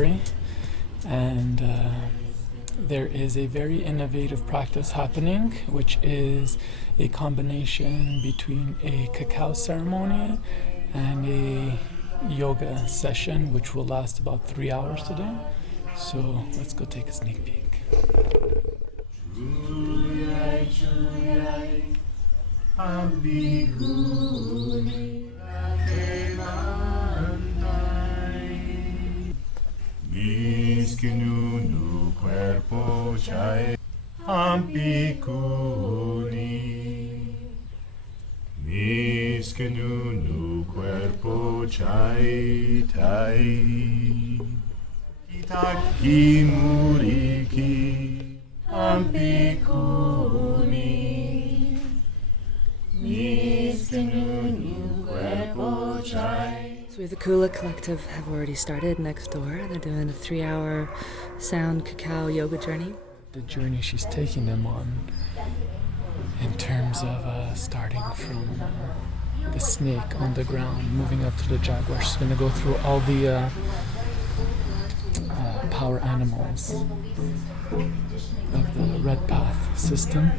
monastery, and there is a very innovative practice happening, which is a combination between a cacao ceremony and a yoga session, which will last about 3 hours today. So let's go take a sneak peek. Mis que nu cuerpo chai ampicuni. Mis que nu cuerpo chai tai. Itaki muriki ampicuni. Mis que nu cuerpo chai. So the Kula Collective have already started next door. They're doing a 3-hour sound cacao yoga journey. The journey she's taking them on, in terms of starting from the snake on the ground, moving up to the jaguar. She's going to go through all the power animals of the Red Path system,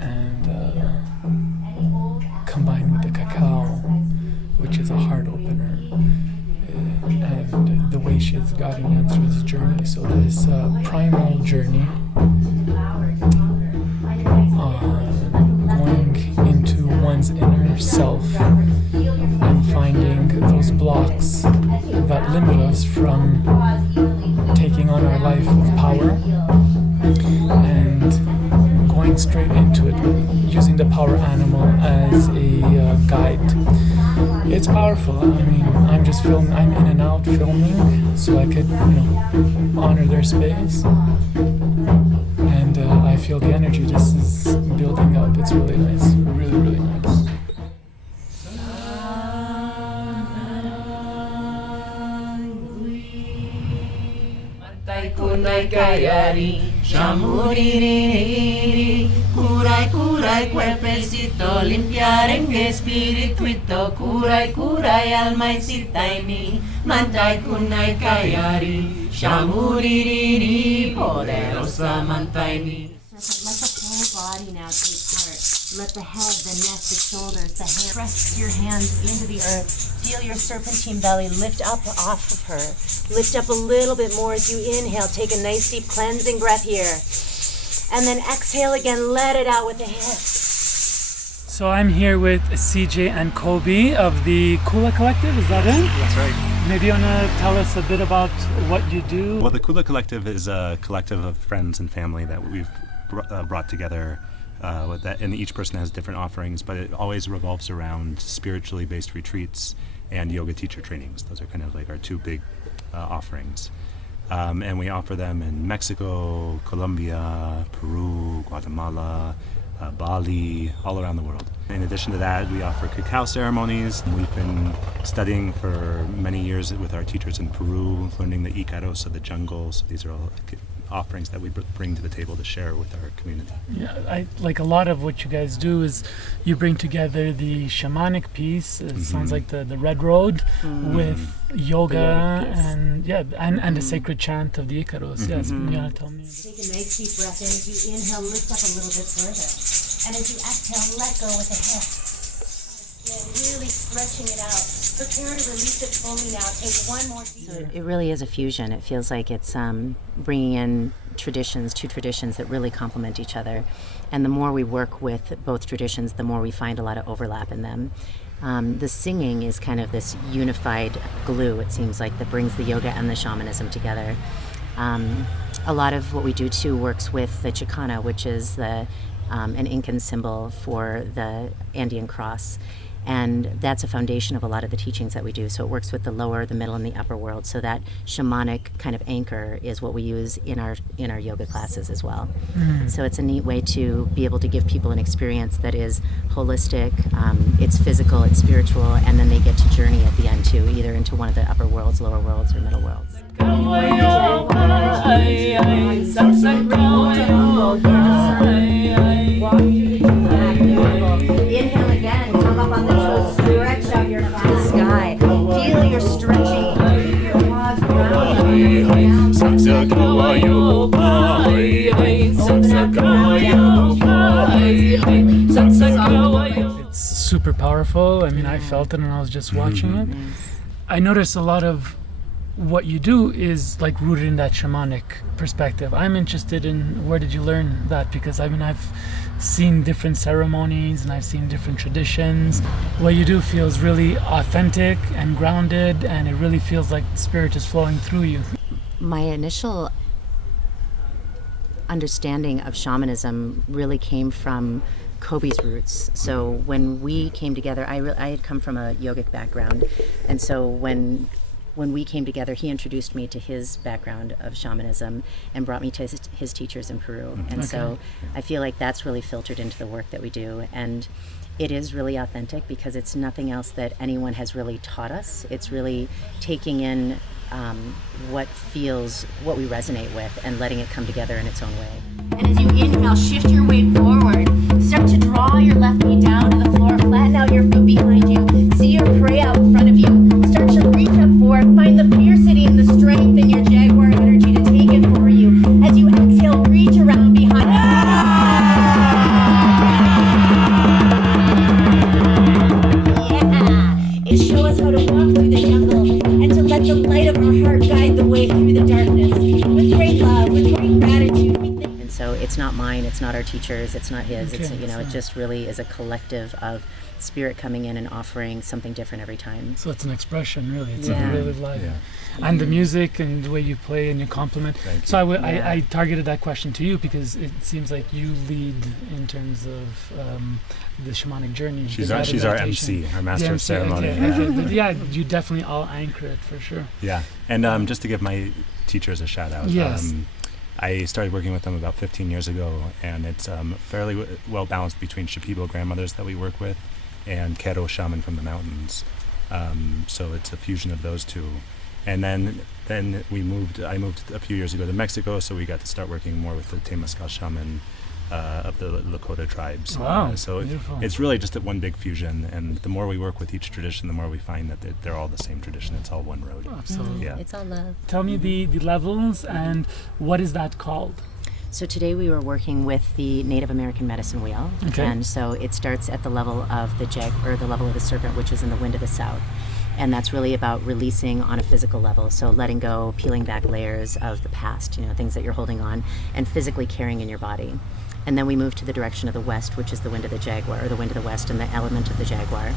and combined with the cacao, which is a heart opener, and the way she is guiding them through this journey. So this primal journey, going into one's inner self and finding those blocks that limit us from taking on our life with power, and going straight into it, using the power animal as a guide. It's powerful. I mean, I'm just filming. I'm in and out filming, so I could, honor their space. And I feel the energy just is building up. It's really nice. Really, really nice. Curai, curai, cuerpecito, limpiar en espirituito. Curai, curai, alma y sitaini. Mantai, kunai, kayari. Shamuririri, poderosa mantaini. Let the whole body now take part. Let the head, the neck, the shoulders, the hands. Press your hands into the earth. Feel your serpentine belly lift up off of her. Lift up a little bit more as you inhale. Take a nice deep cleansing breath here. And then exhale again, let it out with the hips. So I'm here with CJ and Kobe of the Kula Collective, is that it? That's right. Maybe you want to tell us a bit about what you do? Well, the Kula Collective is a collective of friends and family that we've brought together, and each person has different offerings, but it always revolves around spiritually based retreats and yoga teacher trainings. Those are kind of like our two big offerings. And we offer them in Mexico, Colombia, Peru, Guatemala, Bali, all around the world. In addition to that, we offer cacao ceremonies. We've been studying for many years with our teachers in Peru, learning the Icaros of the jungle. So these are all offerings that we bring to the table to share with our community. Yeah, I like a lot of what you guys do is you bring together the shamanic piece. It sounds like the Red Road with yoga and the sacred chant of the Icaros. Yes, you want to tell me? Take a nice deep breath in. As you inhale, lift up a little bit further. And as you exhale, let go with the hips. And really stretching it out. Prepare to release it fully now. Take one more deep breath. So it really is a fusion. It feels like it's bringing in two traditions that really complement each other. And the more we work with both traditions, the more we find a lot of overlap in them. The singing is kind of this unified glue, it seems like, that brings the yoga and the shamanism together. A lot of what we do too works with the Chicana, which is an Incan symbol for the Andean cross. And that's a foundation of a lot of the teachings that we do. So it works with the lower, the middle, and the upper world. So that shamanic kind of anchor is what we use in our yoga classes as well. So it's a neat way to be able to give people an experience that is holistic, it's physical, it's spiritual, and then they get to journey at the end too, either into one of the upper worlds, lower worlds, or middle worlds. Inhale again, come up on the toes, stretch out your sky. Feel your stretching. powerful. I mean, I felt it when I was just watching it. I noticed a lot of what you do is like rooted in that shamanic perspective. I'm interested in where did you learn that, because I mean I've seen different ceremonies and I've seen different traditions. What you do feels really authentic and grounded, and it really feels like spirit is flowing through you. My initial understanding of shamanism really came from Kobe's roots. So when we came together, I had come from a yogic background, and so when we came together, he introduced me to his background of shamanism and brought me to his teachers in Peru. And so I feel like that's really filtered into the work that we do. And it is really authentic because it's nothing else that anyone has really taught us. It's really taking in what we resonate with and letting it come together in its own way. And as you inhale, shift your weight forward. Start to draw your left knee down to the floor. Flatten out your foot behind you. See your prey out in front of you. Start to reach up forward. Find the fiercity and the strength in your jaguar energy to take it for you. As you exhale, reach around behind you. Yeah! It shows us how to walk through the jungle and to let the light of our heart guide the way through the darkness. With great love, with great gratitude. And so it's not mine, it's not our teachers, it's not his. It's it just really is a collective of spirit coming in and offering something different every time. So it's an expression, really. It's like really live. And the music and the way you play and you compliment. So I targeted that question to you because it seems like you lead in terms of the shamanic journey. She's our MC, our master of ceremony. You definitely all anchor it for sure. Yeah, and just to give my teachers a shout out. Yes. I started working with them about 15 years ago, and it's fairly well balanced between Shipibo grandmothers that we work with and Kero shaman from the mountains. So it's a fusion of those two. And then I moved a few years ago to Mexico, so we got to start working more with the Temazcal shaman of the Lakota tribes. Wow, so it's really just one big fusion, and the more we work with each tradition, the more we find that they're all the same tradition. It's all one road. Absolutely. It's all love. Tell me the levels and what is that called? So today we were working with the Native American medicine wheel, and so it starts at the level of the level of the serpent, which is in the wind of the south. And that's really about releasing on a physical level. So letting go, peeling back layers of the past, things that you're holding on and physically carrying in your body. And then we move to the direction of the west, which is the wind of the jaguar, or the wind of the west and the element of the jaguar.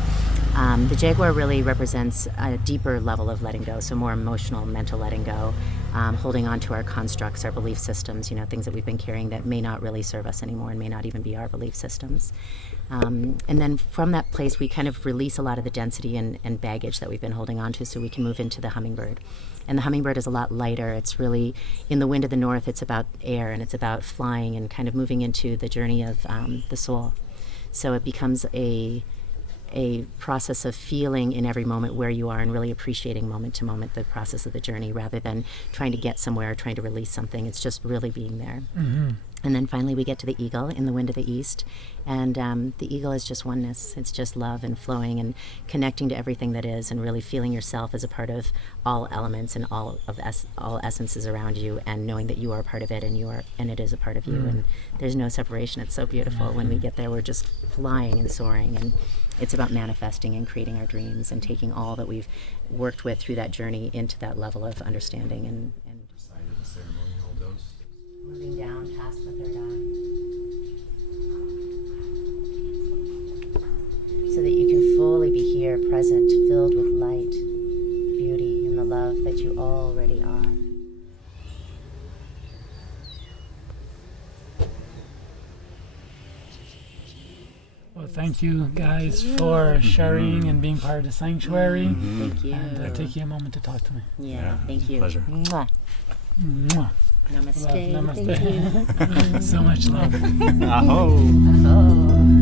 The jaguar really represents a deeper level of letting go, so more emotional, mental letting go, holding on to our constructs, our belief systems, things that we've been carrying that may not really serve us anymore and may not even be our belief systems. And then from that place, we kind of release a lot of the density and baggage that we've been holding on to so we can move into the hummingbird. And the hummingbird is a lot lighter. It's really, in the wind of the north, it's about air and it's about flying and kind of moving into the journey of the soul. So it becomes a process of feeling in every moment where you are and really appreciating moment to moment the process of the journey rather than trying to get somewhere or trying to release something. It's just really being there. And then finally we get to the eagle in the wind of the east, and the eagle is just oneness. It's just love and flowing and connecting to everything that is and really feeling yourself as a part of all elements and all essences around you, and knowing that you are a part of it and it is a part of you, and there's no separation. It's so beautiful. When we get there, we're just flying and soaring, and it's about manifesting and creating our dreams and taking all that we've worked with through that journey into that level of understanding and moving down past the third eye, so that you can fully be here, present, filled with light, beauty, and the love that you already are. Well, thank you guys for sharing and being part of the sanctuary. Thank you. And taking a moment to talk to me. Yeah, thank you. Pleasure. Mwah. Mwah. Namaste. Love, namaste. So much love. Aho. Oh.